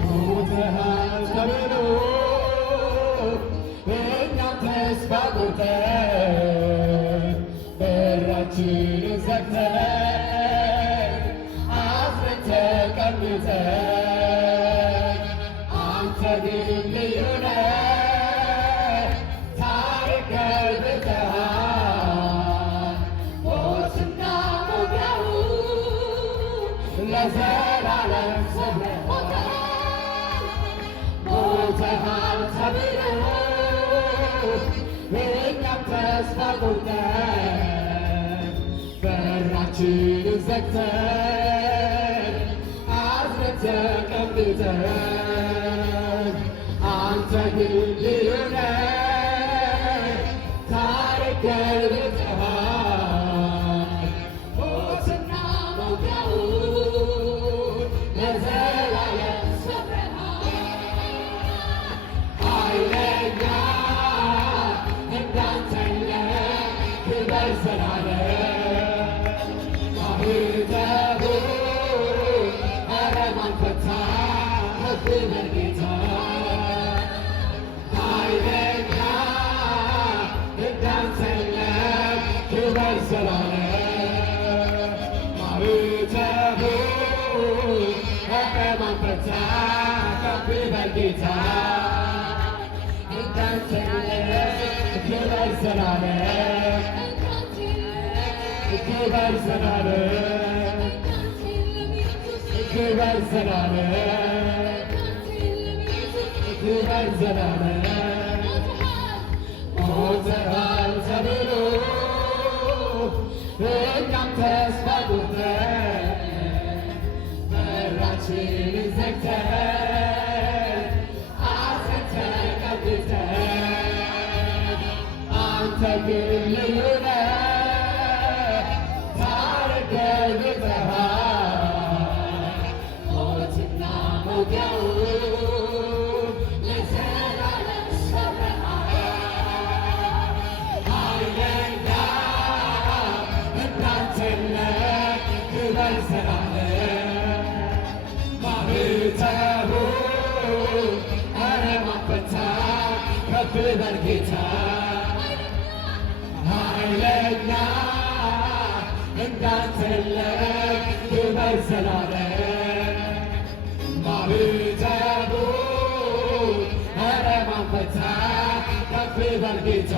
ሞተሃል ተብሎ እኛም ተስፋ ቆርጠን በራችንን ዘግተን አዝነን ተቀምጠን አንተ ግን ልዩ ነህ ታሪክ ገልብጠሃል ሞትና መውጊያውን ለዘላለም ሰብረሃል ሞተሃል ተብሎ እኛም ተስፋ ቆርጠን በራችንን ዘግተን አዝነን ተቀምጠን አንተ ግን ልዩ ነህ ታሪክ ገልብጠሃል ሞትና መውጊያውን ለዘላለም ኃይለኛ እንዳንተ የለም ክብር ዘላለም ማኅተሙን ኧረ ማን ፈታ ክብር ጌታ ኃይለኛ እንዳንተ የለም ክብር ዘላለም ማኅተሙን ኧረ ማን ፈታ ክብር ጌታ ክብር ዘላለም ክብር ዘላለም ክብር ዘላለም ክብር ዘላለም ሞተሃል ተብሎ እኛም ተስፋ ቆርጠን በራችንን ዘግተን አዝነን ተቀምጠን አንተ ግን ልዩ ነህ ታሪክ ገልብጠሃል ሞትና መውጊያውን ለዘላለም ሰብረሃል ኃይለኛ እንዳንተ የለም ክብር ዘላለም ማኅተሙን ኧረ ማን ፈታ ከፍ በል ጌታ ኃይለኛ እንዳንተ የለም ክብር ዘላለም ማኅተሙን ኧረ ማን ፈታ ከፍ በል ጌታ